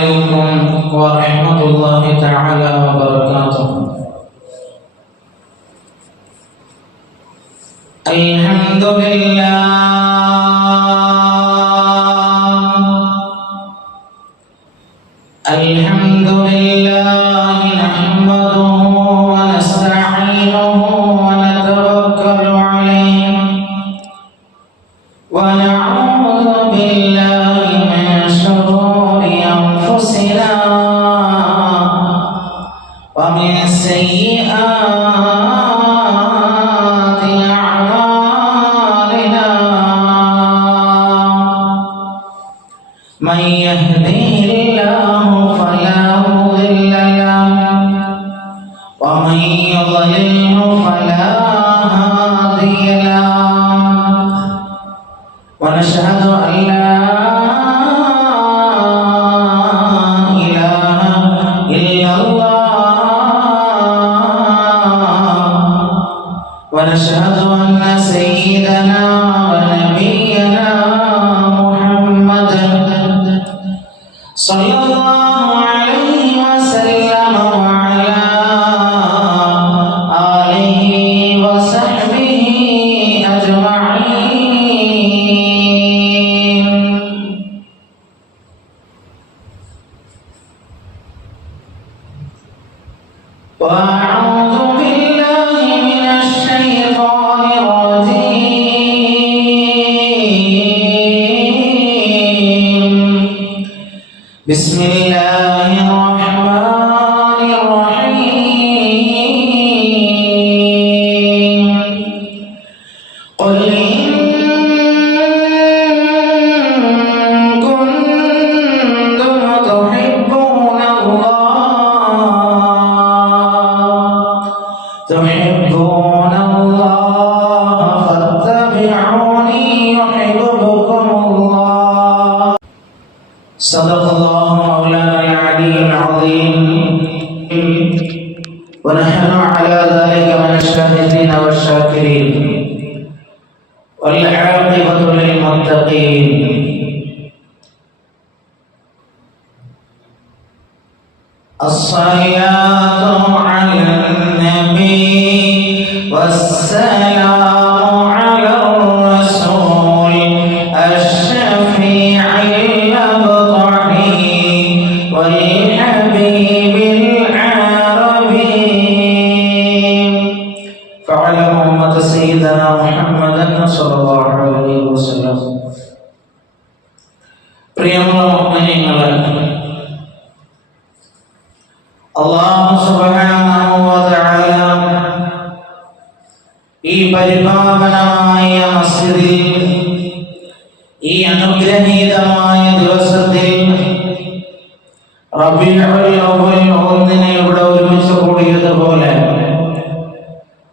عليكم ورحمة الله تعالى وبركاته. الحمد لله الحمد لله نحمده ونستعينه ونتوكل عليه ونعوذ بالله من شرور أنفسنا ومن سيئات أعمالنا من يهده الله فلا مضل له ومن يضلل فلا هادي له ونشهد أن لا إله إلا الله ونشهد أن سيدنا ونبينا محمدا صلى الله عليه وسلم وعلى آله وصحبه أجمعين. وأعوذ بالله من الشيطان الرجيم. بسم الله الرحمن الرحيم. قل إن كنتم تحبون الله فاتبعوني يحببكم الله. صدق الله مولانا العلي العظيم ونحن على ذلك من الشاهدين والشاكرين والعاقبة للمتقين. الصلاة على النبي والسلام على الرسول الشفيع المبطحي والحبيب العربي. فعلى أمة سيدنا محمد صلى الله عليه وسلم. പ്രിയമുള്ള മുഅ്മിനീങ്ങളെ, അല്ലാഹു സുബ്ഹാനഹു വ തആല ഈ പരിപാവനമായ മസ്ജിദിൽ ഈ അനുഗ്രഹീതമായ ദിവസത്തിൽ റബീഉൽ അവ്വൽ 1 ഇവിടെ ഒരുമിച്ച് കൂടിയതുപോലെ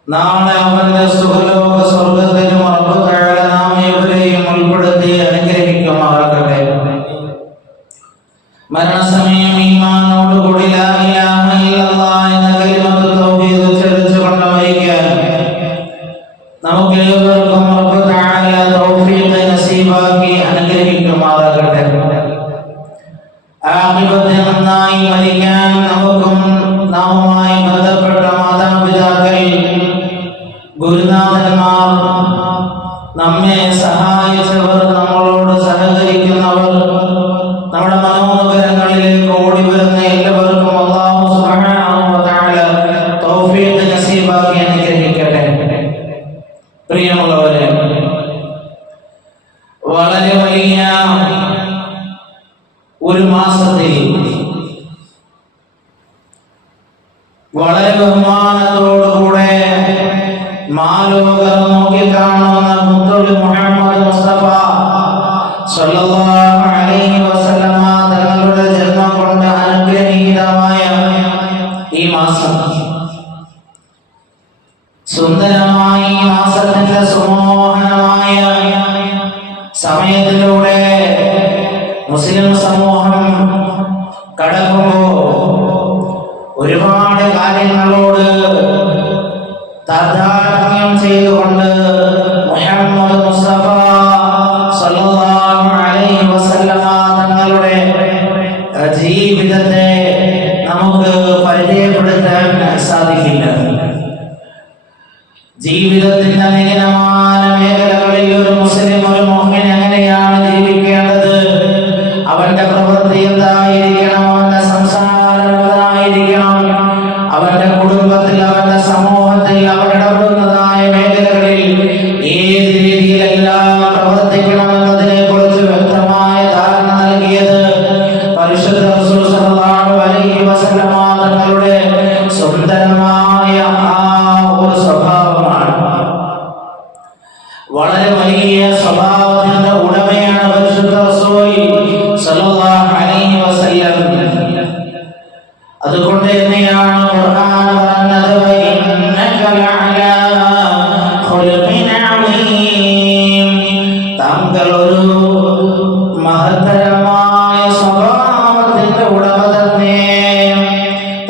നാളെ അവന്റെ സുഖലോക സ്വർഗ്ഗത്തിലും റബ്ബ് തആല നാം ഏവരെയും ഉൾപ്പെടുത്തി അനുഗ്രഹിക്കുമാറാകട്ടെ. മരണസമയം ഈമാനോടുകൂടി ലാ ഇലാഹ ഇല്ലല്ലാഹ് എന്ന കലിമത്ത് തൗഹീദ് ഉച്ചരിച്ചുകൊണ്ട് മരിക്കാൻ നമുക്ക് ഏവർക്കും റബ്ബ് തആല തൗഫീഖ് നസീബാക്കി അനുഗ്രഹിക്കുമാറാകട്ടെ. ആഖിബത്ത് നന്നായി മരിക്കാൻ നമുക്കും നാമുമായി ബന്ധപ്പെട്ട മാതാപിതാക്കൾ, ഗുരുനാഥന്മാർ, നമ്മെ സഹായിച്ചവർ, നമ്മളോട് സഹകരിക്കുന്നവർ, നമ്മുടെ മനോഹരങ്ങളിലേക്ക് ഓടി വരുന്ന എല്ലാവർക്കും അല്ലാഹു സുബ്ഹാനഹു വ തആല തൗഫീഖ് നസീബാക്കി അനുഗ്രഹിക്കട്ടെ. പ്രിയമുള്ളവരെ, വളരെ വലിയ ഒരു മാസത്തിൽ വളരെ ബഹുമാനത്തോടുകൂടെ മാലോകർ നോക്കിക്കാണുന്ന മുത്തുൽ മുഹമ്മദ് മുസ്തഫ സ്വല്ലല്ലാഹു അലൈഹി വസല്ലമ തങ്ങളുടെ ജന്മം കൊണ്ട് അനുഗ്രഹീതമായ ഈ മാസം, സുന്ദരമായ ഈ മാസത്തിന്റെ സുമോഹനമായ സമയത്തിലൂടെ മുസ്ലിം സമൂഹം കടക്കുമ്പോൾ ഒരുപാട് കാര്യങ്ങളോട് താദാത്മ്യം ചെയ്തുകൊണ്ട് മുഹമ്മദ് മുസ്തഫ ജീവിതത്തെ നമുക്ക് പരിചയപ്പെടുത്താൻ സാധിക്കില്ല. ജീവിതത്തിന്റെ നിഗമന മേഖലകളിൽ ഒരു മുസ്ലിം, ഒരു മുഅ്മിൻ എങ്ങനെയാണ് ജീവിക്കേണ്ടത്, അവന്റെ പ്രവൃത്തി എന്തായിരിക്കണം, അവന്റെ സംസാരം എന്തായിരിക്കണം, അവന്റെ കുടുംബത്തിൽ, അവന്റെ സമൂഹത്തിൽ, അവരുടെ ഇടപെടുന്നതായ മേഖലകളിൽ ഏത് രീതിയിലെല്ലാം പ്രവർത്തിക്കണമെന്നതിനെ കുറിച്ച് വ്യക്തമായ ധാരണ നൽകിയത് പരിശുദ്ധ റസൂൽ സല്ലല്ലാഹു അലൈഹി വസല്ലം തങ്ങളുടെ സുന്ദരമായ ആ ഒരു സ്വഭാവമാണ്. വളരെ വലിയ സ്വഭാവത്തിന്റെ ഉടമയാണ് പരിശുദ്ധ റസൂൽ സല്ലല്ലാഹു അലൈഹി വസല്ലം. അതുകൊണ്ട് തന്നെയാണ് ഖുർആൻ പറഞ്ഞത്, വഇന്നക ലഅലാ ഖുലുഖിൻ അളീം. താങ്കൾ ഒരു മഹത്തരമായ സ്വഭാവത്തിന്റെ ഉടമ തന്നെ,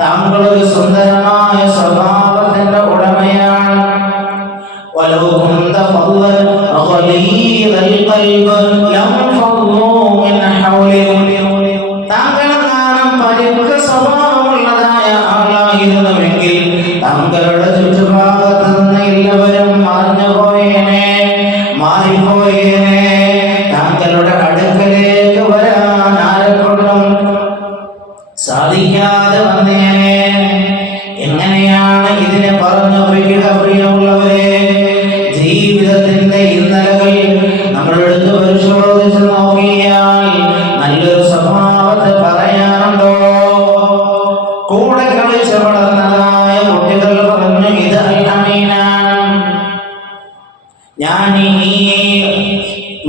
താങ്കൾ ഒരു സുന്ദരമായ സ്വഭാവത്തിന്റെ ഉടമയാണ്. വലൗ കുന്ത ഫളൻ ഗലീദൽ ഖൽബ് ലംഫളൂ മിൻ ഹൗലിക്. താങ്കൾ പരിക്ക സ്വഭാവമുള്ളതായ ആളായിരുന്നുവെങ്കിൽ താങ്കളുടെ ചുറ്റുഭാഗത്ത് നിന്ന് എല്ലാവരും മറഞ്ഞുപോയേനെ, മാറിപ്പോയേനെ. താങ്കളുടെ അടുക്കലേക്ക് വരാൻ ആരെക്കൊണ്ടും സാധിക്കാതെ വന്നേനെ. എങ്ങനെയാണ് ഇതിനെ പറഞ്ഞു പ്രിയമുള്ളവരെ? ജീവിതത്തിന്റെ ഇന്നലകൾ നമ്മൾ എടുത്ത് പരിശോധിച്ച് നോക്കിയാൽ നല്ലൊരു സ്വഭാവത്തെ പറയാനുണ്ടോ? കൂടെ കളിച്ച് വളർന്നതായ കുട്ടികൾ പറഞ്ഞു, ഇത് അമീനാണ്. ഞാൻ ഈ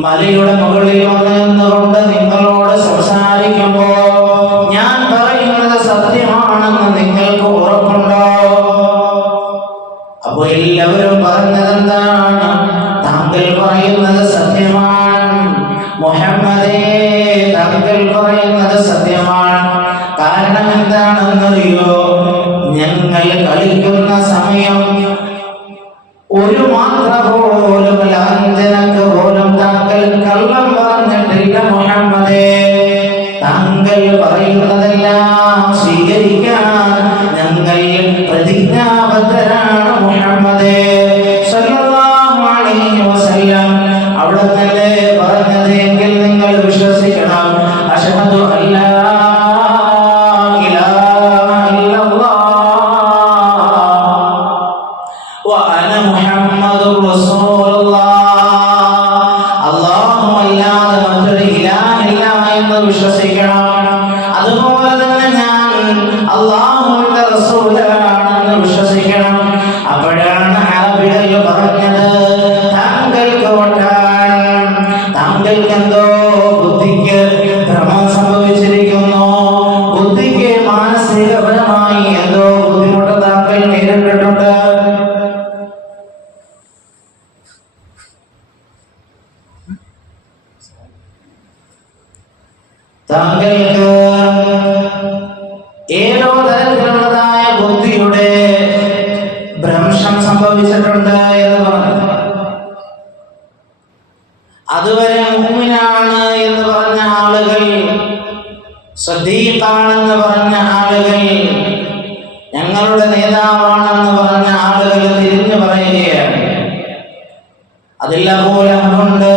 മലയുടെ മുകളിൽ നിന്നുകൊണ്ട് നിങ്ങളോട് സംസാരിക്കുമ്പോ ഞാൻ പറയുന്നത് സത്യമാണെന്ന് നിങ്ങൾക്ക് ഉറപ്പുണ്ടോ? അപ്പൊ എല്ലാവരും പറഞ്ഞതെന്താണ്? താങ്കൾ പറയുന്നത് സത്യമാണ് മുഹമ്മദേ, താങ്കൾ പറയുന്നത് സത്യമാണ്. കാരണം എന്താണെന്നറിയോ? ഞങ്ങൾ കളിക്കുന്ന സമയം ഒരു മാത്ര പോലും, ലാഞ്ചനക്ക് പോലും താങ്കൾ കള്ളം പറഞ്ഞിട്ടില്ല മുഹമ്മദേ. താങ്കൾ പറയുന്നതെല്ലാം സ്വീകരിക്കാൻ ഞങ്ങൾ പ്രതിജ്ഞാബദ്ധരാണ് മുഹമ്മദേ സല്ലല്ലാഹു അലൈഹി വസല്ലം. അവിടെ തന്നെ പറഞ്ഞതെങ്കിൽ നിങ്ങൾ വിശ്വസിക്കണം. അശ്ഹദു അല്ലാ ഇലാഹ ഇല്ലല്ലാഹ് വഅന മുഹമ്മദുർ റസൂലുള്ളാഹ്. അല്ലാഹു അല്ലാതെ മറ്റൊരു ഇലാഹില്ല എന്ന് വിശ്വസിക്കണം. അതുപോലെ തന്നെ ഞാൻ അല്ലാഹുവിന്റെ റസൂലാണെന്ന് വിശ്വസിക്കണം. അപ്പോഴാണ് അറബികൾ പറഞ്ഞത്, താങ്കൾക്ക് വട്ടാൻ, താങ്കൾക്ക് എന്തോ ബുദ്ധിക്ക് ഭ്രമം സംഭവിച്ചിരിക്കുന്നു, ബുദ്ധിക്ക് മാനസികപരമായി എന്തോ ബുദ്ധിമുട്ട് താങ്കൾ നേരിട്ടിട്ടുണ്ട്. താങ്കൾക്ക് ഏതോ തരത്തിലുള്ളതായ ബുദ്ധിയുടെ ഭ്രംശം സംഭവിച്ചിട്ടുണ്ട് എന്ന് പറഞ്ഞു. അതുവരെ മുഅ്മിനാണ് എന്ന് പറഞ്ഞ ആളുകൾ, സദീഖാണെന്ന് പറഞ്ഞ ആളുകൾ, ഞങ്ങളുടെ നേതാവാണെന്ന് പറഞ്ഞ ആളുകൾ തിരിഞ്ഞു പറയുകയാണ്. അതിൽ അബൂ ലഹബുണ്ട്,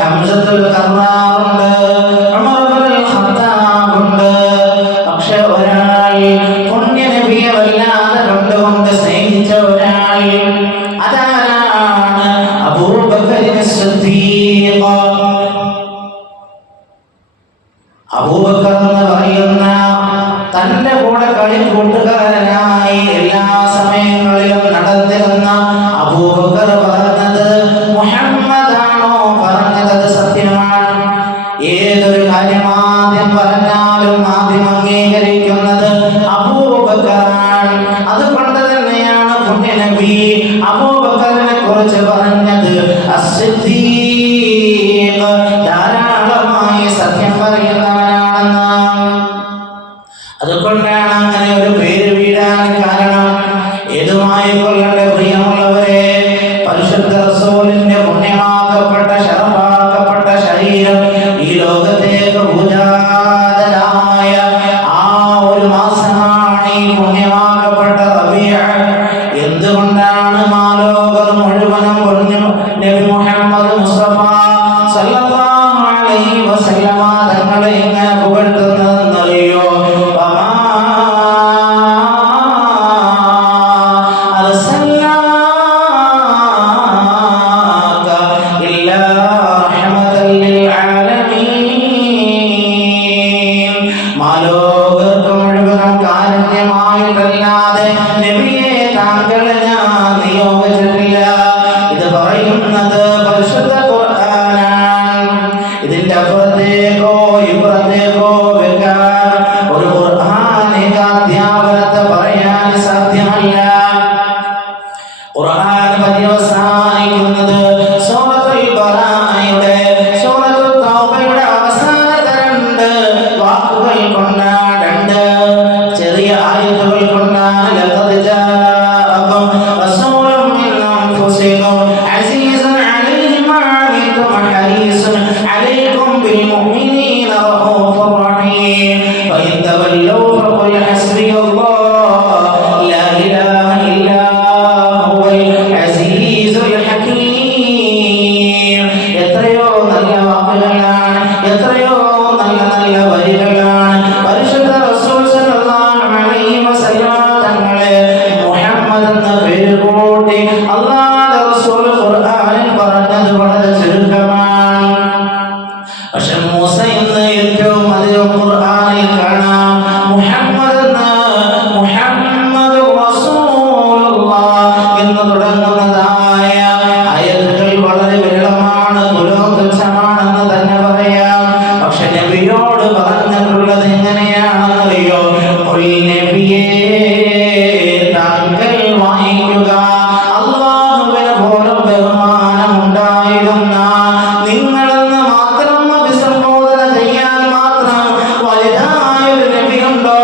ഹംസത്തുൽ കർറാറുണ്ട്, ഉമർ ഇബ്നുൽ ഖത്താബുണ്ട്. പക്ഷെ ഒരാൾ പുണ്യനബിയെ വല്ലാതെ കണ്ടുകൊണ്ട് സ്നേഹിച്ച ഒരാൾ, അതാരാണ്? അബൂബക്കർ സിദ്ദീഖ്. അബൂബക്കർ എന്ന് പറയുന്ന തന്റെ കൂടെ കളിക്കൂട്ടുകാരനായി എല്ലാ സമയങ്ങളിലും നടന്നിരുന്ന അബൂബക്കർ പറഞ്ഞത് മുഹമ്മദാണോ പറഞ്ഞത് സത്യമാണ്. ഏതൊരു കാര്യം ആദ്യം പറഞ്ഞാലും ആദ്യം അംഗീകരിക്കുന്നത് അബൂബക്കറാണ്. അതുകൊണ്ട് തന്നെയാണ് പുണ്യനബി അബൂബക്കറിനെ കുറിച്ച് പറഞ്ഞത് അസ്സിദ്ദീഖ്, ധാരാളമായി സത്യം പറയുന്നവനാണെന്ന്. അതുകൊണ്ടാണ് അങ്ങനെ ഒരു പേര് വീഴാൻ കാരണം. ഏതുമായി കൊള്ളട്ടെ പ്രിയമുള്ളവരെ, പരിശുദ്ധ റസൂലിന്റെ പുണ്യമാക്കപ്പെട്ട ശറഫാക്കപ്പെട്ട ശരീരം ഈ ലോകത്തേക്ക് പൂജാതനായ മാലോകർക്ക് മുഴുവനും കാരുണ്യമായിട്ടല്ലാതെ നബിയെ താങ്കളെ ഞാൻ നിയോഗിച്ചിട്ടില്ല. ഇത് പറയുന്നത് പരിശുദ്ധ ഖുർആനാണ്. ഇതിന്റെ അപ്പുറത്തേക്കോ ഇപ്പുറത്തേക്കോ വെക്കാൻ ഒരു ഖുർആനിക അധ്യാപനത്തെ പറയാൻ സാധ്യമല്ല. ഖുർആൻ പര്യവസാനിക്കുന്നത് സൂറത്തുൽ ബറാഅയുടെ സൂറത്തുൽ തൗബയുടെ അവസാനത്തെ 2 വാക്കുകൾ കൊണ്ടാണ്, 2 ചെറിയ ആയത്തുകൾ കൊണ്ടാണ്. ലഖദ് ജാഅകും റസൂലും മിൻ അൻഫുസികും അസീസുൻ അലൈഹി മാ അനിതും ഹരീസുൻ അലൈക്കും ബിൽ മുഅ്മിനീന റഊഫുർ റഹീം ഫഇൻ തവല്ലൗ ഫഖുൽ ഹസ്ബിയല്ലാഹു ലാ ഇലാഹ ഇല്ലാ എത്രയോ നല്ല വാക്കുകളാണ്, എത്രയോ നല്ല നല്ല വരികളാണ് പരിശുദ്ധ റസൂൽ സല്ലല്ലാഹു അലൈഹി വസല്ലം തങ്ങളെ മുഹമ്മദ് എന്ന പേര് കൂട്ടി അല്ലാഹുവിന്റെ റസൂൽ ഖുർആനിൽ പറഞ്ഞത് വളരെ ചുരുക്കമാണ്. പക്ഷെ മൂസ എന്ന് ഏറ്റവും അധികം ഖുർആനിൽ കാണാം മുഹമ്മദ് എന്ന്, മുഹമ്മദ് റസൂലുള്ളാഹ് എന്ന് തുടങ്ങുന്നതായ ആയത്തുകൾ വളരെ വിരളമാണ്, തുലോകമാണെന്ന് തന്നെ പറയാം. പക്ഷെ നബിയോട് പറഞ്ഞിട്ടുള്ളത് എങ്ങനെയാണെന്നറിയോ? നബിയേ താങ്കൾ വായിക്കുക, അല്ലാഹുവിനെ പോലും ബഹുമാനമുണ്ടായിരുന്ന നിങ്ങളെന്ന് മാത്രം അഭിസംബോധന ചെയ്യാൻ മാത്രം വലുതായ ഒരു നബിയുണ്ടോ?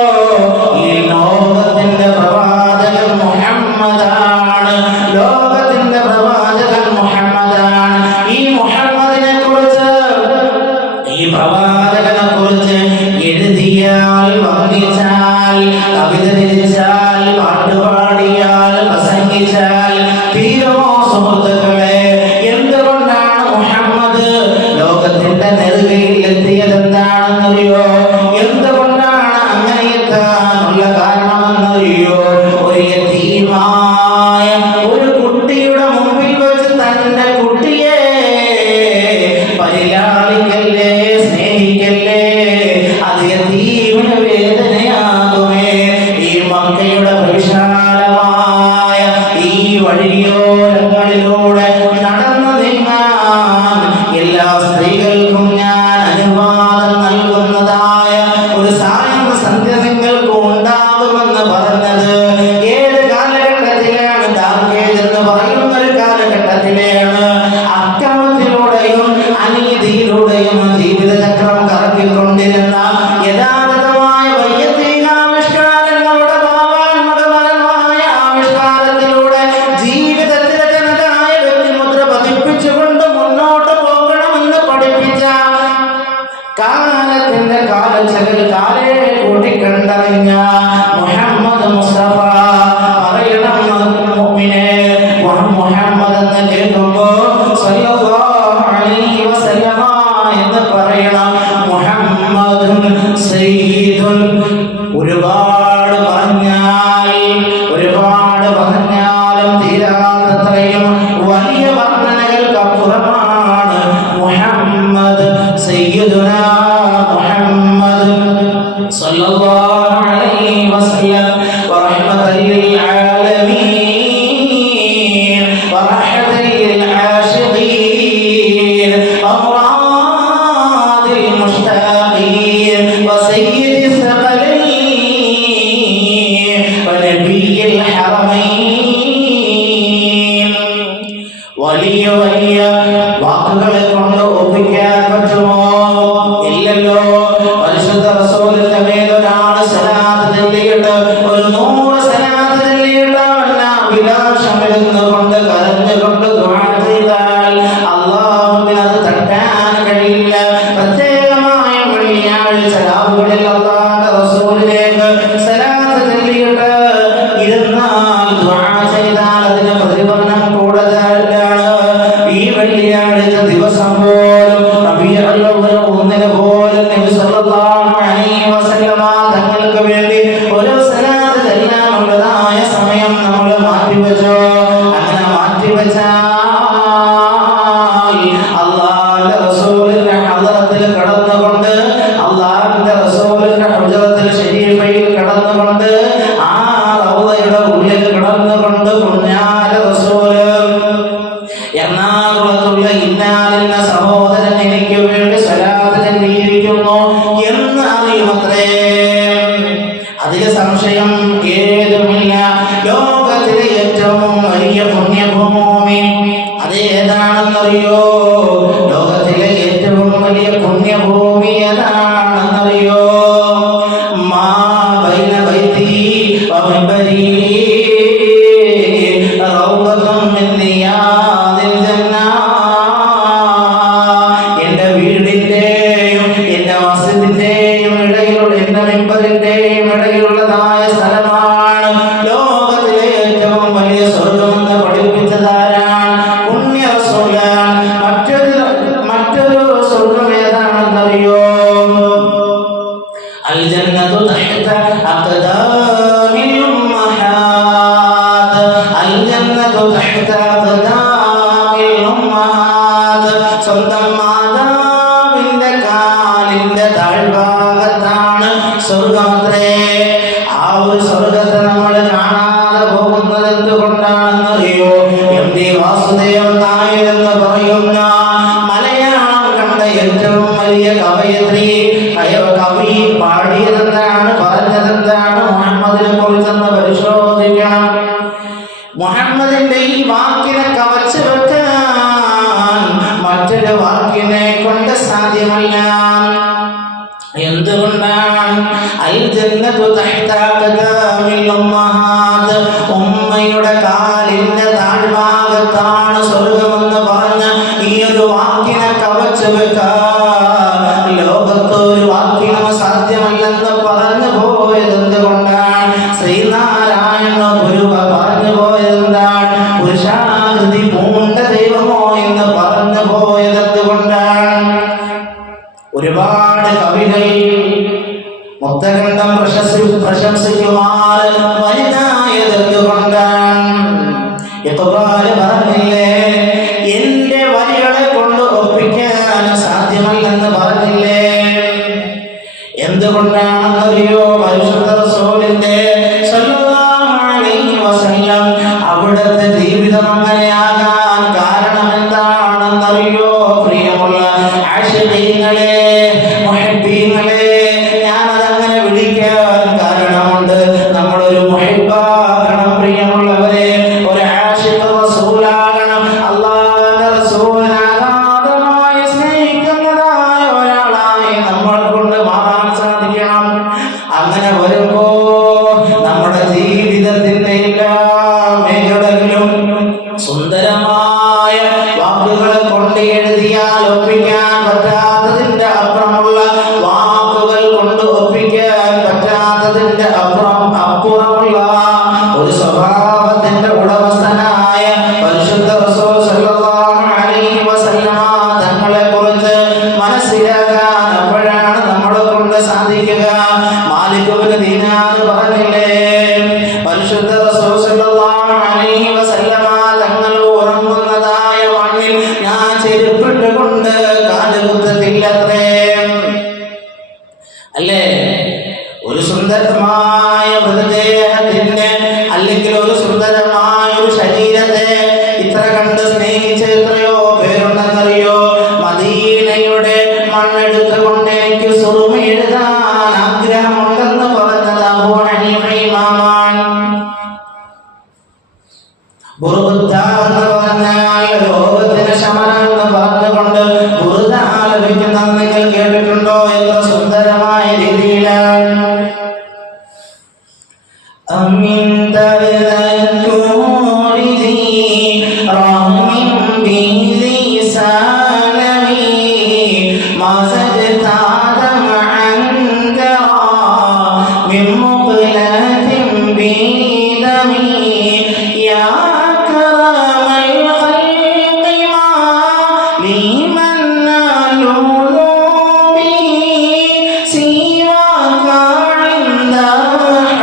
ഈ ലോകത്തിന്റെ പ്രവാചകൻ മുഹമ്മദാണ്, ലോകത്തിന്റെ പ്രവാചകൻ മുഹമ്മദാണ്. ഈ മുഹമ്മദിനെ കുറിച്ച്, ഈ പ്രവാചകനെ കുറിച്ച് എഴുതിയാൽ, വർണ്ണിച്ചാൽ, കവിത രചിച്ചാൽ, പാട്ടുപാടിയാൽ, പ്രസംഗിച്ചാൽ തീരുമോ സുഹൃത്തുക്കളെ? എന്തുകൊണ്ടാണ് മുഹമ്മദ് ലോകത്തിന്റെ നെറുകയിൽ എത്തിയത്? എന്താണെന്നറിയോ? എന്തുകൊണ്ടാണ് അങ്ങനെ എത്താനുള്ള കാരണമെന്നറിയോ? ഒരു യതീമായ ഒരു കുട്ടിയുടെ മുമ്പിൽ വെച്ച് തന്റെ കുട്ടിയെ പരിലാളിക്കല്ലേ, സ്നേഹിക്കല്ലേ, അത് യതീമിന് വേദനയാകുമേ. ഈ മക്കയുടെ വിശാലമായ ഈ വഴിയോരങ്ങളിലൂടെ നടന്നു നീങ്ങാൻ എല്ലാ സ്ത്രീകൾക്കും ഞാൻ അനുവാദം നൽകുന്നതായ ഒരു സായം സന്ധ്യ നിങ്ങൾക്കും ഉണ്ടാകുമെന്ന് പറഞ്ഞത് ഏത് കാലഘട്ടത്തിലാണ്? ദാർഘ്യേജ് എന്ന് പറയുന്ന ഒരു കാലഘട്ടത്തിലാണ്. അക്രമത്തിലൂടെയും അനീതിയിലൂടെയും ജീവിതചക്രം കറക്കിക്കൊണ്ടിരുന്ന യഥാർത്ഥമായ വൈയക്തികാവിഷ്കാരങ്ങളുടെ ഭാവാത്മകപരമായ ആവിഷ്കാരത്തിലൂടെ ജീവിതത്തിലെ തനതായ വ്യക്തിമുദ്ര പതിപ്പിച്ചുകൊണ്ട് മുന്നോട്ട് പോകണമെന്ന് പഠിപ്പിച്ച കാലത്തിന്റെ കാലച്ചകൽ കാലേ കൂട്ടിക്കണ്ടറിഞ്ഞ മുഹമ്മദ് മുസ്തഫ പറയണം മുഅ്മിനേ, മുഹമ്മദ് എന്ന് കേൾക്കുമ്പോ സല്ലല്ലാഹു അലൈഹി വസല്ലമ എന്ന് പറയണം. മുഹമ്മദുൻ സയ്യിദുൻ. ഒരുപാട് പറഞ്ഞാലും തീരാത്തത്രയും വലിയ വർണ്ണനകൾക്കപ്പുറമാണ് മുഹമ്മദ്. സയ്യിദുനാ മുഹമ്മദ് സല്ലല്ലാഹു അലൈഹി വസല്ലം വറഹ്മത്തൽ ലിൽ ആലമീൻ വറഹ്മത്തൽ ലിൽ ആശിഖീൻ അമ്റാദിൽ മുഷ്താഖീൻ വസയ്യിദിസ് സഖലൈൻ വനബിയിൽ ഹറമൈൻ. വലിയ വലിയ വാക്കുകളെ കൊണ്ട് ഒപ്പിക്കാൻ പറ്റുമോ? ഇല്ലല്ലോ. പരിശുദ്ധ റസൂലിന്റെ മേൽ ഒരാൾ സലാത്ത് ചൊല്ലിയിട്ട് ഒരു 100 സലാത്ത് ചൊല്ലിയിട്ട് അഭിലാഷമിരുന്ന് കൊണ്ട് കരഞ്ഞുകൊണ്ട് ദുആ ചെയ്താൽ അല്ലാഹുവിന് അത് തട്ടാൻ കഴിയില്ല. പ്രത്യേകമായ വെള്ളിയാഴ്ച രാവുകളിൽ അല്ലാഹുവിന്റെ റസൂലിലേക്ക് സലാത്ത് ചൊല്ലിയിട്ട് ഇരുന്നാൽ ദുആ ചെയ്താൽ അതിന് പ്രതിഫലം കൂടുതലാണ്. ഈ വെള്ളിയാഴ്ച ദിവസം പോലും റബീഉൽ അവ്വൽ 1 പോലും നബി സല്ലല്ലാഹു അലൈഹി വസല്ലമ തങ്ങൾക്ക് വേണ്ടി ഒരു സലാത്ത് ചൊല്ലാനുള്ളതായ സമയം നമ്മൾ മാറ്റിവെച്ചോ? അങ്ങനെ മാറ്റിവെച്ചാൽ അല്ലാഹുവിന്റെ റസൂലിന്റെ ഹദറത്തിൽ കടന്നുകൊണ്ട് അല്ലാഹുവിന്റെ റസൂലിന്റെ അതിലെ സംശയം ഏതുമില്ല. ലോകത്തിലെ ഏറ്റവും വലിയ പുണ്യഭൂമി അതേതാണെന്നറിയോ? ലോകത്തിലെ ഏറ്റവും വലിയ പുണ്യഭൂമി ഏതാണെന്നറിയോ? മാ ബൈന ബൈതി വ മിൻബരി റൗദത്തുൻ മിൻ റിയാദിൽ ജന്ന. എൻ്റെ വീടിൻ്റെയും എൻ്റെ മസ്ജിദിൻ്റെയും ഇടയിലുള്ള എൻ്റെ മിൻബറിൻ്റെയും ഇടയിലുള്ളതായ സ്ഥലമാണ് ലോകത്തിലെ ഏറ്റവും വലിയ സ്വർഗമെന്ന് പഠിപ്പിച്ചതാരാണ്? പുണ്യ റസൂലാണ്. മറ്റൊരു സ്വർഗം ഏതാണെന്നറിയോ? അൽ ജന്നത്തു തഹ്ത അഖ്ദാമിൽ ഉമ്മഹാത്ത്. അൽ ജന്നത്തു തഹ്ത അഖ്ദാമിൽ ഉമ്മഹാത്ത്. സ്വന്തം മാതാവിന്റെ കാലിന്റെ താഴ്ഭാഗത്താണ് സ്വർഗമത്രേ. ആ ഒരു സ്വർഗത്തെ നമ്മൾ കാണാതെ പോകുന്നത് എന്തുകൊണ്ടാണെന്നറിയോ? എം ടി വാസുദേവൻ നായർ എന്ന് പറയുന്ന മലയാളം കണ്ട ഏറ്റവും വലിയ കവയത്രി കവി പാടിയതെന്താണ്, പറഞ്ഞതെന്താണ്, മുഹമ്മദിനെ കുറിച്ചെന്ന് പരിശോധിക്കണം. മുഹമ്മദിന്റെ ഈ വാക്കിനെ കവച്ചു വെക്കാൻ മറ്റൊരു വാക്കിനെ കൊണ്ട് സാധ്യമല്ല. എന്തുകൊണ്ടാണ്? അൽ ജന്നത്തു തഹ്ത അഖ്ദാമിൽ ഉമ്മഹാത്ത്. ഉമ്മയുടെ കാലിന്റെ താഴ്ഭാഗത്താണ് സ്വർഗമെന്ന് പറഞ്ഞ ഈ ഒരു വാക്കിനെ കവച്ചു വെക്കാൻ ലോകത്തൊരു വാക്കിനും സാധ്യമല്ലെന്ന് പറഞ്ഞു പോയത് എന്തുകൊണ്ടാണ്? ശ്രീനാരായണ ഗുരുവ പറഞ്ഞു പോയതെന്താണ്? പുരുഷാകൃതി പൂണ്ട ദൈവമോ എന്ന് പറഞ്ഞു പോയത് എന്തുകൊണ്ടാണ്? ഒരുപാട് കവികൾ മുക്തകണ്ഠം പ്രശംസിക്കുമാർ വലുതായത് എന്തുകൊണ്ടാണ്? ഇഖ്ബാല് പറഞ്ഞില്ലേ, എന്റെ വരികളെ കൊണ്ട് ഒപ്പിക്കാൻ സാധ്യമല്ലെന്ന് പറഞ്ഞില്ലേ? എന്തുകൊണ്ടാണെന്നറിയോ? പരിശുദ്ധ റസൂലിന്റെ സ്വല്ലല്ലാഹു അലൈഹി വസല്ലം അവിടുത്തെ ജീവിതം അങ്ങനെയാകാൻ കാരണം എന്താണെന്നറിയോ? പ്രിയമുള്ള ആശിഖീങ്ങളെ, മുഹബ്ബീങ്ങളെ, ഞാനതങ്ങനെ വിളിക്കാൻ കാരണമുണ്ട്. നമ്മളൊരു മുഹബ്ബാകണം പ്രിയമുള്ളവരെ, ഒരു ആശിഖ് റസൂലാകണം. അല്ലാഹുവിന്റെ റസൂലിനാകാതമായി സ്നേഹിക്കുന്നതായ ഒരാളായി നമ്മളെ കൊണ്ട് മാറാൻ സാധിക്കണം. അങ്ങനെ വരുമ്പോ നമ്മുടെ ജീവിതത്തിന്റെ എല്ലാ മേഖലകളിലും സുന്ദരമായ വാക്കുകളെ കൊണ്ട് എഴുതിയാൽ ഒപ്പിക്കാൻ പറ്റാത്തതിന്റെ അപ്പുറമുള്ള വാക്കുകൾ കൊണ്ട് ഒപ്പിക്കാൻ പറ്റാത്തതിന്റെ അപ്പുറമുള്ള ഒരു സ്വഭാവത്തിന്റെ ഉടമസ്ഥനായ പരിശുദ്ധ റസൂൽ സല്ലല്ലാഹു അലൈഹി വസല്ലമ തങ്ങളെ കുറിച്ച് മനസ്സിലാക്കാൻ എപ്പോഴാണ് നമ്മളെ കൊണ്ട് സാധിക്കുക? മാലിക് ഇബ്നു ദീനാർ പറഞ്ഞില്ലേ, പരിശുദ്ധ റസൂൽ സല്ലല്ലാഹു അലൈഹി വസല്ലമ തങ്ങൾ ഉറങ്ങുന്നതായ മണ്ണിൽ ഞാൻ ചെരുപ്പിട്ടുകൊണ്ട് കാലുകുത്തത്തില്ലത്രേ. അല്ലേ? ഒരു സുന്ദരമായ മൃതദേഹത്തിന് അല്ലെങ്കിൽ ഒരു സുന്ദരമായ ഒരു ശരീരത്തെ ഇത്ര കണ്ട് സ്നേഹിച്ച എത്രയോ പേരുണ്ടെന്നറിയോ? മദീനയുടെ മണ്ണെടുത്തുകൊണ്ട് എനിക്ക് സുറുമ എഴുതാൻ ആഗ്രഹമുണ്ടെന്ന് പറഞ്ഞത് അബൂ ഹനീഫ ഇമാമാണ്. ബുറുദ എന്ന് പറഞ്ഞാൽ രോഗത്തിന് ശമനം എന്ന് പറഞ്ഞുകൊണ്ട് ബുറുദ ആലപിക്കുന്നത് നിങ്ങൾ കേട്ടിട്ടുണ്ടോ? എത്ര സുന്ദരമായ രീതിയിലാണ്. അമിൻ തദക്കുരി റഹ്മിൻ ബിലിസാനി മസജ്താദം അൻകറ മിൻ മുഖ്ലത്തിൻ ബിദമി യാ കറമൽ ഖൽഖി മാ ലിമൻ നാലുബി സിവാക ഇൻദ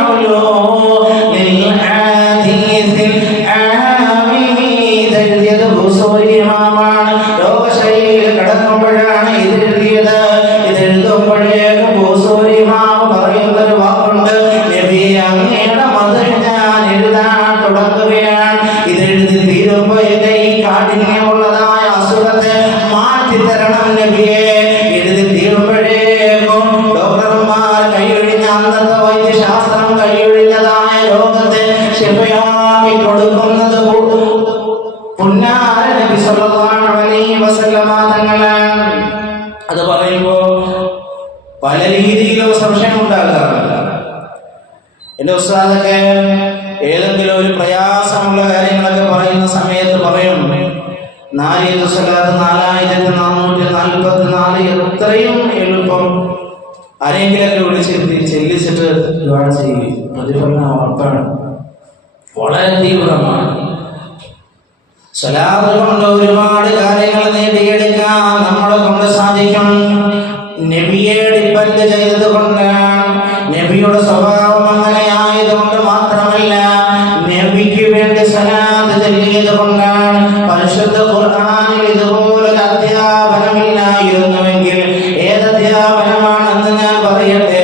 ഹുലൂലിൽ ഹദീസിൽ ആമിനി. ഇതെഴുതിയത് ബുസൂരി ഇമാമാണ്. ലോകശൈലിയിൽ കടക്കുമ്പോഴാണ് ഇതെഴുതിയത്. ഇതെഴുതുമ്പോഴേക്കും ബുസൂരി ഇമാം പറയുന്നൊരു വാക്കുണ്ട്, ശാസ്ത്രം വൈദ്യശാസ്ത്രം കഴിയൊഴിഞ്ഞതായ ലോകത്തെ ശിഫയാക്കി കൊടുക്കുന്നത് പുന്നാര നബി സല്ലല്ലാഹു അലൈഹി വസല്ലമ തങ്ങളാണ്. അത് പറയുമ്പോൾ പല രീതിയിലും സംശയം ഉണ്ടാകാറുണ്ട്. എൻ്റെ ഉസ്താദൊക്കെ ഏതെങ്കിലും ഒരു പ്രയാസമുള്ള കാര്യങ്ങളൊക്കെ പറയുന്ന സമയത്ത് പറയും 4444 എത്രയും എളുപ്പം ആരെങ്കിലൊക്കെ വിളിച്ചിരുത്തി ചെല്ലിച്ചിട്ട് ദുആ ചെയ്യും. പ്രതിഫലം ഉറപ്പാണ്, വളരെ തീവ്രമാണ്. സ്വലാത്ത് കൊണ്ട് ഒരുപാട് കാര്യങ്ങൾ നേടിയെടുക്കാൻ നമ്മളെ കൊണ്ട് സാധിക്കും. നബിയെ ഡിപ്പെൻഡ് ചെയ്തത് കൊണ്ടാണ്, നബിയുടെ സ്വഭാവം അങ്ങനെയായതുകൊണ്ട് മാത്രമല്ല, നബിക്ക് വേണ്ടി സ്വലാത്ത് ചൊല്ലിയത് കൊണ്ടാണ്. പരിശുദ്ധ ഖുർആനിൽ ഇതുപോലൊരു അധ്യാപനമില്ലായിരുന്നുവെങ്കിൽ ഏത് അധ്യാപനമാണെന്ന് ഞാൻ പറയട്ടെ.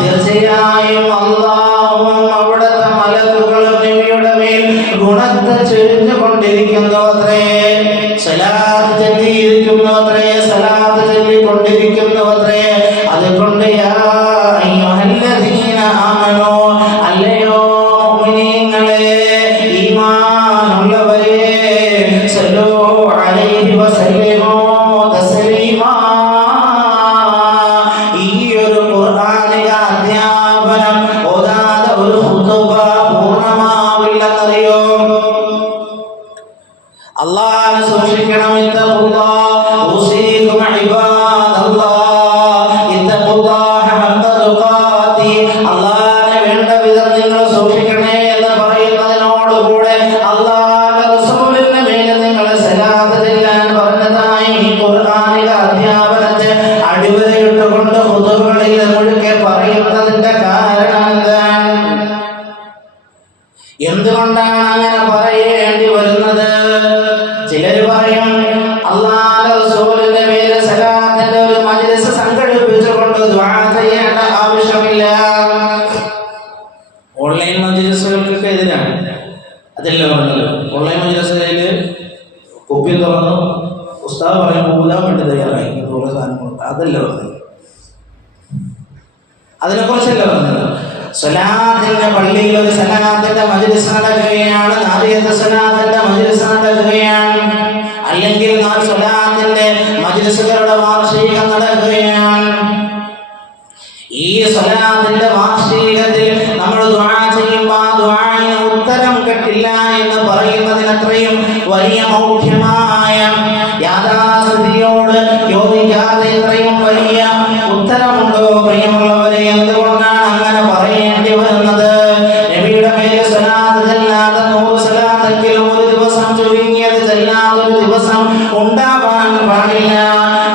തീർച്ചയായും അല്ലാഹുവും അവിടുത്തെ മലക്കുകളും നബിയുടെ മേൽ ഗുണത്തെ ചൊരിഞ്ഞുകൊണ്ടിരിക്കുന്നു അത്രേ, സലാത്ത് ചൊല്ലിയിരിക്കുന്നു അത്രേ, സലാത്ത് ചൊല്ലിക്കൊണ്ടിരിക്കുന്നു അത്രേ. അതുകൊണ്ട് യാ അയ്യുഹല്ലദീന ആമനൂ, അല്ലയോ മുഅ്മിനീങ്ങളെ, ഈമാനുള്ളവരെ, സല്ലൂ അലൈഹി വസല്ലിമൂ തസ്ലീമാ. ഈ ഒരു ഖുർആനിക അധ്യാപനം ഓതാതെ ഒരു ഖുതുബ പൂർണ്ണമാവില്ലെന്നറിയോ? അല്ലാഹനെ സൂക്ഷിക്കണം. ഇത്തഖുല്ലാഹ് ഉസീകും ഇബാദല്ലാഹ്, ഇത്തഖുല്ലാഹ ഹഖ്ക തുഖാതി. അല്ലാഹനെ വേണ്ട വിധം നിങ്ങൾ സൂക്ഷിക്കണേ എന്ന് പറയുന്നതിനോടുകൂടെ അല്ലാഹുവിന്റെ റസൂലിന്റെ മേൽ നിങ്ങൾ സലാത്ത് ചൊല്ലാൻ പറഞ്ഞതായി ഈ ഖുർആനിക അധ്യാപനത്തെ അടിവരയിട്ടുകൊണ്ട് ഖുതുബകളിൽ മുഴുക്കെ പറയുന്നതിന്റെ കാരണം എന്താണ്? എന്തുകൊണ്ടാണ് അങ്ങനെ പറയേണ്ടി വരുന്നത്? ചിലർ പറയും അല്ലാഹുവിന്റെ റസൂലിന്റെ മേലെ സലാത്തിന്റെ ഒരു മജ്‌ലിസ് സംഘടിപ്പിച്ചുകൊണ്ട് ദുആ ചെയ്യേണ്ട ആവശ്യമില്ല. ഓൺലൈൻ മജ്‌ലിസുകൾക്ക് എതിരാണ് അതല്ല പറഞ്ഞത്. ഓൺലൈൻ മജ്‌ലിസുകളിൽ കുപ്പി തുറന്നു ഉസ്താദ് പറയും ഊതാൻ വേണ്ടി തയ്യാറായി ഓരോ സാധനങ്ങളുണ്ട്, അതല്ല പറഞ്ഞത്, അതിനെക്കുറിച്ചല്ല പറഞ്ഞത്. സ്വലാത്തിന്റെ പള്ളിയിൽ ഒരു സ്വലാത്തിന്റെ മജ്‌ലിസ് നടക്കുകയാണ്, നാരിയത്ത് സ്വലാത്തിന്റെ മജ്‌ലിസ് നടക്കുകയാണ്, അല്ലെങ്കിൽ സ്വലാത്തിന്റെ മജ്‌ലിസുകളുടെ വാർഷികം നടക്കുകയാണ്. ഈ സ്വലാത്തിന്റെ വാർഷികത്തിൽ നമ്മൾ ദുആ ചെയ്യുമ്പോൾ ആ ദുആന് ഉത്തരം കിട്ടില്ല എന്ന് പറയുന്നതിനത്രയും വലിയ മൗഢ്യമായ യാഥാസ്ഥിതിയോട് യോജിക്കാതെ ഇത്രയും വലിയ ഉത്തരമുണ്ടോ പ്രിയമുള്ളവരെ? എന്തുകൊണ്ടാണ് അങ്ങനെ പറയേണ്ടി വരുന്നത്? നബിയുടെ മേൽ സ്വലാത്ത് ചെല്ലാതെ 100 സ്വലാത്തെങ്കിലും ഒരു ദിവസം ചുരുങ്ങിയത് ചെല്ലാതെ ഒരു ദിവസം ഉണ്ടാവാൻ പാടില്ല.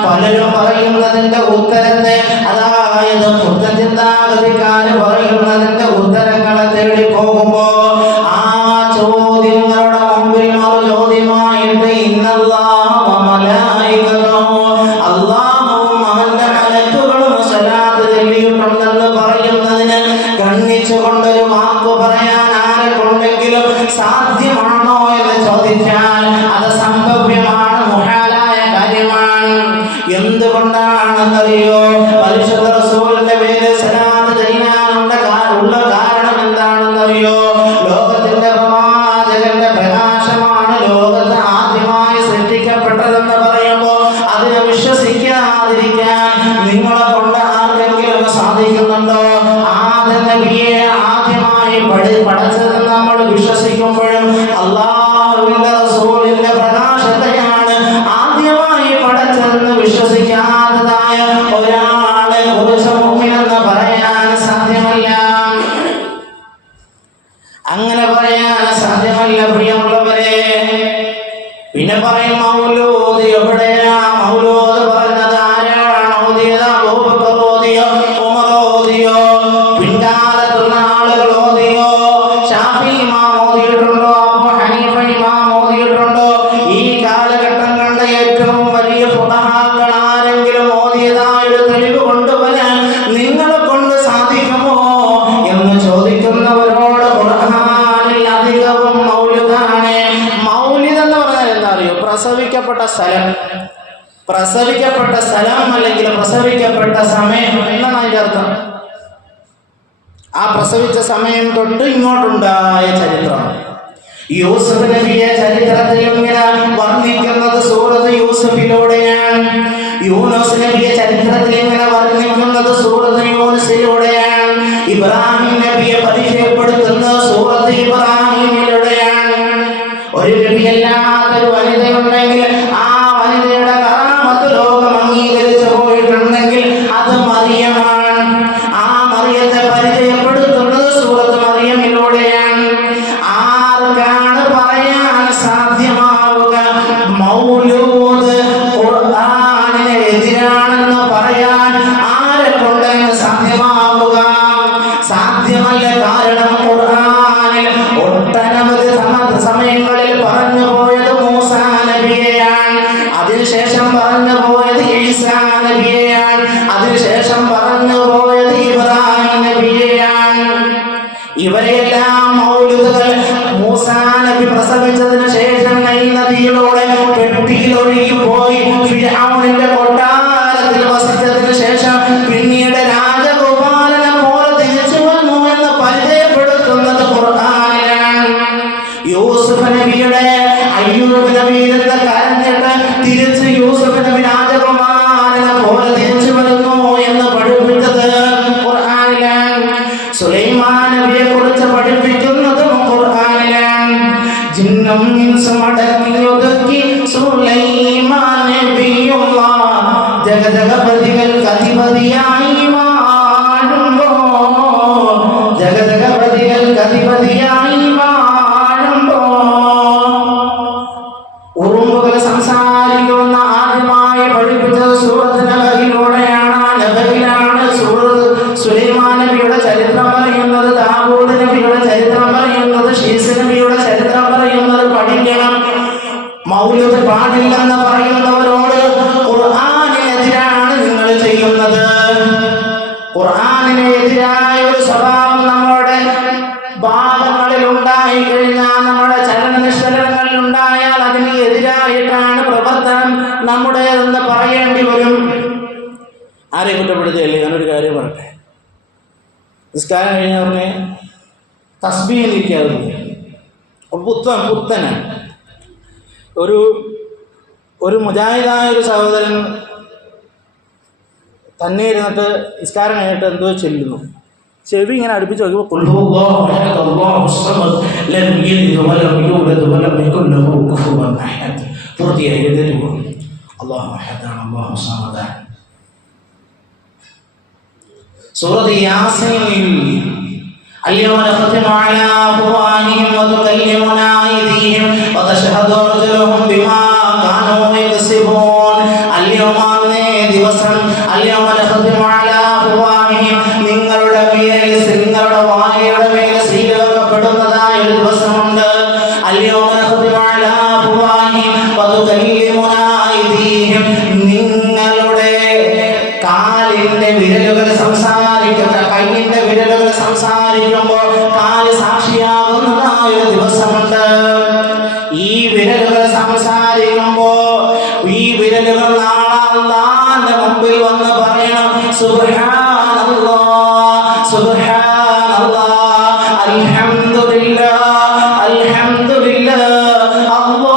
പലരും പറയുന്നതിന്റെ ഉത്തരത്തെ, അതായത് ചിന്താഗതിക്കാര് പറയുന്നതിന്റെ ഉത്തരങ്ങളെ തേടി പോകുമ്പോ ആ ചോദ്യങ്ങളുടെ മുമ്പിൽ മറു ചോദ്യമായിട്ട് ഇന്നല്ലാഹ വ മലായികതുഹു, അല്ലാഹുവും അവന്റെ മലക്കുകളും സ്വലാത്ത് ചൊല്ലിയിട്ടുണ്ടെന്ന് പറയുന്നതിന് ഗണ്ണിച്ചുകൊണ്ടൊരു വാക്ക് പറയാൻ ആരെ കൊണ്ടെങ്കിലും സാധ്യമാണോ എന്ന് ചോദിച്ചാൽ അത് സംഭവ്യമാണ്, മുഹാലായ കാര്യമാണ്. എന്തുകൊണ്ടാണെന്നറിയോ? പരിശുദ്ധ റസൂലിന്റെ പേര് സലാത്ത് ചെയ്യാനുള്ള കാരണം എന്താണെന്നറിയോ? ലോകത്തിന്റെ പ്രവാചകന്റെ പ്രകാശമാണ് ലോകത്ത് ആദ്യമായി സൃഷ്ടിക്കപ്പെട്ടതെന്ന് പറയുമ്പോ അതിനെ വിശ്വസിക്കാതിരിക്കാൻ നിങ്ങളെ കൊണ്ട് ആർക്കെങ്കിലും സാധിക്കുന്നുണ്ടോ? ആദ്യ നബിയെ ആദ്യമായി പഠിച്ചതെന്ന് നമ്മൾ വിശ്വസിക്കുമ്പോഴും അല്ലാഹുവിന്റെ റസൂലിന്റെ പ്രകാശത്തെയാണ് ആദ്യമായി പഠിച്ചതെന്ന് വിശ്വസിക്കാത്തതായ ഒരാളെ കുറിച്ച് മുഅ്മിനെന്ന് പറയാൻ സാധ്യമല്ല. അങ്ങനെ പറയാൻ സാധ്യമല്ല പ്രിയമുള്ളവരെ. പിന്നെ പറയും മൗലൂദ് എവിടെയാ? മൗലൂദ് പറഞ്ഞത് ആരാണ് ഓതിയത്? അബൂബക്കർ ഓതിയോ? ഉമർ ഓതിയോ? സ്ഥലം അല്ലെങ്കിൽ പ്രസവിക്കപ്പെട്ട സമയം എന്നാണ് അതിൻ്റെ അർത്ഥം. ആ പ്രസവിച്ച സമയം തൊട്ട് ഇങ്ങോട്ടുണ്ടായ ചരിത്രം. യൂസുഫ് നബിയെ ചരിത്രത്തിൽ ഇങ്ങനെ വർണ്ണിക്കുന്നത് സൂറത്ത് യൂസുഫിലൂടെയാണ്. യൂനുസ് നബിയെ ചരിത്രത്തിൽ ഇങ്ങനെ വർണ്ണിക്കുന്നത് സൂറത്ത് യൂനുസിലൂടെയാണ്. ഇബ്രാഹിം നബിയെ പരിചയപ്പെടുത്തുന്നത് സൂറത്ത് ഇബ്രാഹിമിലൂടെയാണ്. ഒരു നബിയല്ലാത്തൊരു വനിതയുണ്ടെങ്കിൽ ആ വനിതയുടെ കറാമത്ത് ലോകം അംഗീകരിച്ചു പോയിട്ടുണ്ടെങ്കിൽ അത് മറിയമാണ്. ആ മറിയത്തെ പരിചയപ്പെടുത്തുന്നത് സൂറത്ത് മറിയമിലൂടെയാണ്. ആർക്കാണ് പറയാൻ സാധ്യമാവുക മൗലൂദ് ഖുർആനിന് എതിരാണെന്ന് പറയാൻ? ആരെ കൊണ്ടാണ് സാധ്യമാവുക? സാധ്യമല്ല. കാരണം ഖുർആനിൽ ഒട്ടനവധി സമയങ്ങളിൽ പറഞ്ഞു പോയത് മൂസാ നബിയെയാണ്, അതിനുശേഷം പറഞ്ഞു പോയത് ഈസാ നബിയെയാണ്, അതിനുശേഷം പറഞ്ഞു പോയത് ഇബ്രാഹിം നബിയെയാണ്. ഇവരെല്ലാം മൗലൂദുകൾ മൂസാ നബി പ്രസവിച്ചതിന് ശേഷം നൈൽ നദിയിലൂടെ പെട്ടിയിൽ ഒഴുകി പോയി ഫിർഔനിന്റെ കൊട്ടാരത്തിൽ വസിച്ചതിന് ശേഷം പിന്നീട് രാജഗോപാലനെ പോലെ തിരിച്ചു വന്നു എന്ന് പരിചയപ്പെടുത്തുന്നത് ഖുർആനിലാണ്. യൂസുഫ് നബിയുടെ അയ്യൂബ് നബിയുടെ കരഞ്ഞിട്ട് തിരിച്ച് യൂസുഫ് നബി രാജകുമാരനെ പോലെ തിരിച്ചു വരുന്നു എന്ന് പഠിപ്പിച്ചത് ഖുർആനിലാണ്. സുലൈമാൻ നബിയെ കുറിച്ച് പഠിപ്പിക്കുന്നതും ഖുർആനിലാണ്. ജിന്നും ഇൻസും അടങ്ങിയൊതുക്കി സുലൈമാൻ നബിയുള്ളാഹ് ജഗജഗപതികൾക്ക് അധിപതിയായി വാഴുമ്പോ, ജഗജഗപതികൾക്ക് അധിപതിയായി വാഴുമ്പോ ഉറുമ്പുകൾ സംസാരിക്കുന്ന ആദ്യമായി പഠിപ്പിച്ചത് സൂറത്ത് നബയിലൂടെയാണ്. നബയിലാണ് സൂറത്ത് സുലൈമാൻ നബിയുടെ ചരിത്രം പറയുന്നത്, ദാവൂദ് നബിയുടെ ചരിത്രം പറയുന്നത്, ശീസ് നബിയുടെ ചരിത്രം പറയുന്നത് പഠിക്കണം. മൗലൂദ് പാടില്ലെന്ന് പറയുന്നവരോട് ഖുർആനിനെതിരാണ് നിങ്ങൾ ചെയ്യുന്നത്. ഖുർആനിന് എതിരായ ഒരു സ്വഭാവം നമ്മുടെ ഭാഗങ്ങളിൽ ഉണ്ടായി കഴിഞ്ഞാൽ, നമ്മുടെ ചലനനിശ്ചലനങ്ങളിൽ ഉണ്ടായാൽ അതിന് എതിരായിട്ടാണ് പ്രവർത്തനം നമ്മുടേതെന്ന് പറയേണ്ടി വരും. ആരെ കുറ്റപ്പെടുത്തുകയല്ലേ? ഞാനൊരു കാര്യം പറയട്ടെ. നിസ്കാരം കഴിഞ്ഞവർക്ക് തസ്ബീഹ് ഇരിക്കാതെ പുത്തനാണ്. ഒരു മുജാഹിദായ ഒരു സഹോദരൻ തന്നെ ഇരുന്നിട്ട് നിസ്കാരം കഴിഞ്ഞിട്ട് എന്തോ ചെല്ലുന്നു. ചെവി ഇങ്ങനെ അടുപ്പിച്ച് നോക്കിയപ്പോൾ പൂർത്തിയായി സൂറത്ത് യാസീൻ اليوم نختم على أفواههم وتكلمنا أيديهم وتشهد أرجلهم بما كانوا يكسبون. اليوم ദിവസം اليوم نختم على أفواههم നിങ്ങളുടെ മേൽ നിങ്ങളുടെ വായയുടെ മേൽ സ്വീകരിക്കപ്പെടുന്നതായ ഒരു ദിവസമുണ്ട്. اليوم نختم على أفواههم وتكلمنا أيديهم നിങ്ങളുടെ കാലിന്റെ വിരലുകൾ സംസാരിക്കുന്ന, കൈയിന്റെ വിരലുകൾ സംസാരിക്കുമ്പോൾ കാല് സാക്ഷിയാകുന്നതായ ഒരു ദിവസമുണ്ട്. ഈ വിരലുകൾ സംസാരിക്കുമ്പോ ഈ വിരലുകൾ നാളെ അല്ലാഹുവിന്റെ മുമ്പിൽ വന്ന് പറയണം സുബ്ഹാനല്ലാഹ് സുബ്ഹാനല്ലാഹ് അൽഹംദുലില്ലാഹ് അൽഹംദുലില്ലാഹ് അല്ലാഹു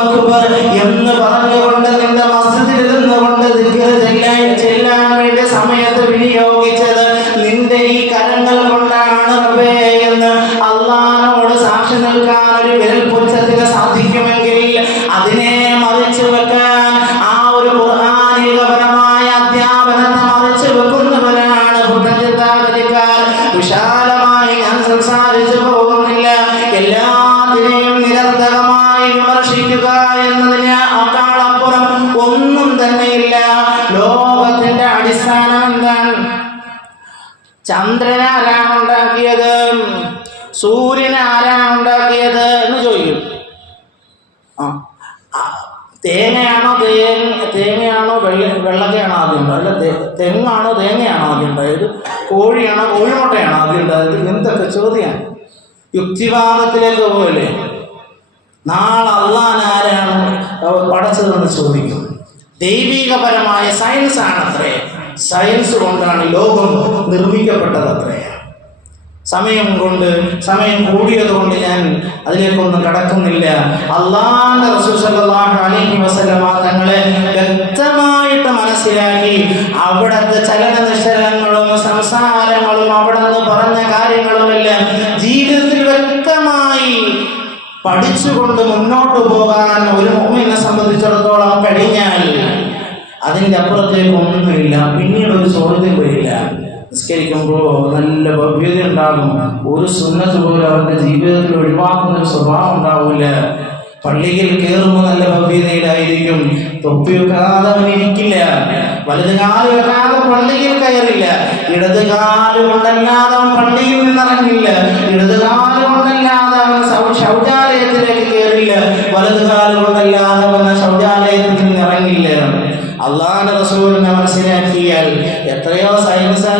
അക്ബർ എന്ന് പറഞ്ഞുകൊണ്ട് നിന്റെ മസ്ജിദിൽ നിന്നുകൊണ്ട് ദിക്ർ ചെല്ലാൻ വേണ്ടി സമയത്ത് വിനിയോഗിച്ചത് നിന്റെ ഈ കരങ്ങൾ കൊണ്ടാണ് റബ്ബേ എന്ന് അല്ലാഹുവോട് സാക്ഷി നിൽക്കാൻ ഒരു വിരൽ പുച്ഛത്തിന് സാധിക്കുമെങ്കിൽ അതിനെ മറിച്ചു വെക്കാൻ, ആ ഒരു ഖുർആനികപരമായ അധ്യാപനത്തെ മറിച്ചു വെക്കുന്നവരാണ് ബുദ്ധചിന്താഗതിക്കാർ. വിശാലമായി ഞാൻ സംസാരിച്ചു പോകുന്നില്ല. എല്ലാത്തിനെയും നിരന്തരമായി വിമർശിക്കുക എന്നതിന് അക്കാളപ്പുറം ഒന്നും തന്നെയില്ല. ലോകത്തിന്റെ അടിസ്ഥാനം എന്താണ്? ചന്ദ്രനെ ആരാണ് ഉണ്ടാക്കിയത്? സൂര്യനെ ആരാണ് ഉണ്ടാക്കിയത് എന്ന് ചോദിക്കും. തേങ്ങയാണോ വെള്ളക്കയാണോ ആദ്യം ഉണ്ടായത്? അല്ല തെങ്ങാണോ തേങ്ങയാണോ ആദ്യം ഉണ്ടായത്? കോഴിയാണോ കോഴിമുട്ടയാണോ ആദ്യം ഉണ്ടായത്? എന്തൊക്കെ ചോദ്യമാണ്. യുക്തിവാദത്തിലേക്ക് പോകല്ലേ? നാളെ അള്ളാഹ് ആരാണ് പടച്ചതെന്ന് ചോദിക്കും. ദൈവികപരമായ സയൻസ് ആണത്രേ. സയൻസ് കൊണ്ടാണ് ലോകം നിർമ്മിക്കപ്പെട്ടതത്രേ. സമയം കൂടിയത് കൊണ്ട് ഞാൻ അതിലേക്കൊന്നും കടക്കുന്നില്ല. അല്ലാഹുവിന്റെ റസൂൽ സല്ലല്ലാഹു അലൈഹി വസല്ലമ തങ്ങളെ വ്യക്തമായിട്ട് മനസ്സിലാക്കി അവിടുത്തെ ചലനനിശ്ചലങ്ങളും സംസാരങ്ങളും അവിടുന്ന് പറഞ്ഞ കാര്യങ്ങളുമെല്ലാം ജീവിതത്തിൽ വ്യക്തമായി പഠിച്ചുകൊണ്ട് മുന്നോട്ട് പോകാൻ ഒരു മുഅ്മിനെ സംബന്ധിച്ചിടത്തോളം കഴിഞ്ഞാൽ അതിൻ്റെ അപ്പുറത്തേക്ക് ഒന്നുമില്ല. പിന്നീട് ഒരു ചോദ്യം വരില്ല. നിസ്കരിക്കുമ്പോൾ നല്ല ഭവ്യത ഉണ്ടാകും. ഒരു സുന്നത്ത് പോലും അവരുടെ ജീവിതത്തിൽ ഒഴിവാക്കുന്ന ഒരു സ്വഭാവം ഉണ്ടാവില്ല. പള്ളിയിൽ കയറുമ്പോൾ നല്ല ഭവ്യതയിലായിരിക്കും. തൊപ്പി വെക്കാതെ അവൻ ഇരിക്കില്ല. വലത് കാല് വെക്കാതെ പള്ളിയിൽ കയറില്ല. ഇടത് കാല് കൊണ്ടല്ലാതെ അവൻ പള്ളിയിൽ നിന്നിറങ്ങില്ല. ഇടത് കാല് കൊണ്ടല്ലാതെ അവൻ ശൗചാലയത്തിലേക്ക് കയറില്ല. വലത് കാല് കൊണ്ടല്ലാതെ അവൻ ശൗചാലയത്തിൽ നിന്നിറങ്ങില്ല. അള്ളാഹുവിന്റെ റസൂലിനെ മനസ്സിലാക്കിയാൽ എത്രയോ സയൻസ്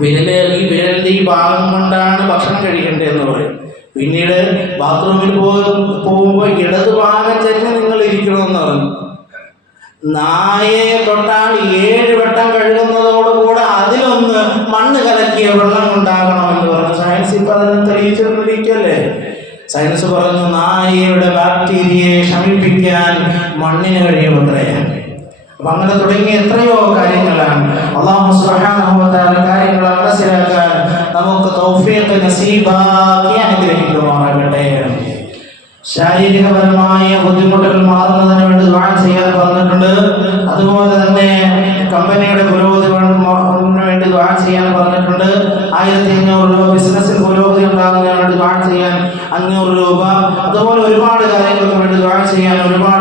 വിരലിന്റെ ഈ ഭാഗം കൊണ്ടാണ് ഭക്ഷണം കഴിക്കേണ്ടതെന്ന് പറയും. പിന്നീട് ബാത്റൂമിൽ പോകുമ്പോൾ ഇടത് ഭാഗം തന്നെ നിങ്ങൾ ഇരിക്കണമെന്ന് പറഞ്ഞു. നായയെ തൊട്ടാൽ 7 വട്ടം കഴുകുന്നതോടുകൂടെ അതിലൊന്ന് മണ്ണ് കലക്കിയ വെള്ളം ഉണ്ടാകണമെന്ന് പറഞ്ഞു. സയൻസ് ഇപ്പൊ അതിനെ തെളിയിച്ചിരിക്കല്ലേ. സയൻസ് പറഞ്ഞു നായയുടെ ബാക്ടീരിയയെ ശമിപ്പിക്കാൻ മണ്ണിന് കഴിയുമത്രേ. അപ്പൊ അങ്ങനെ തുടങ്ങിയ എത്രയോ കാര്യങ്ങളാണ്. അല്ലാഹു സുബ്ഹാനഹു വ തആല കാര്യങ്ങൾ മനസ്സിലാക്കാൻ നമുക്ക് തൗഫീഖ് നസീബാക്കി അനുഗ്രഹിക്കുമാറാകട്ടെ. ശാരീരികപരമായ ബുദ്ധിമുട്ടുകൾ മാറുന്നതിന് വേണ്ടി ദുആ ചെയ്യാൻ പറഞ്ഞിട്ടുണ്ട്. അതുപോലെ തന്നെ കമ്പനിയുടെ പുരോഗതിന് വേണ്ടി ദുആ ചെയ്യാൻ പറഞ്ഞിട്ടുണ്ട്. 1500 രൂപ ബിസിനസ്സിൽ പുരോഗതി ഉണ്ടാകുന്നതിന് വേണ്ടി ദുആ ചെയ്യാൻ 500 രൂപ. അതുപോലെ ഒരുപാട് കാര്യങ്ങൾക്ക് വേണ്ടി ദുആ ചെയ്യാൻ ഒരുപാട്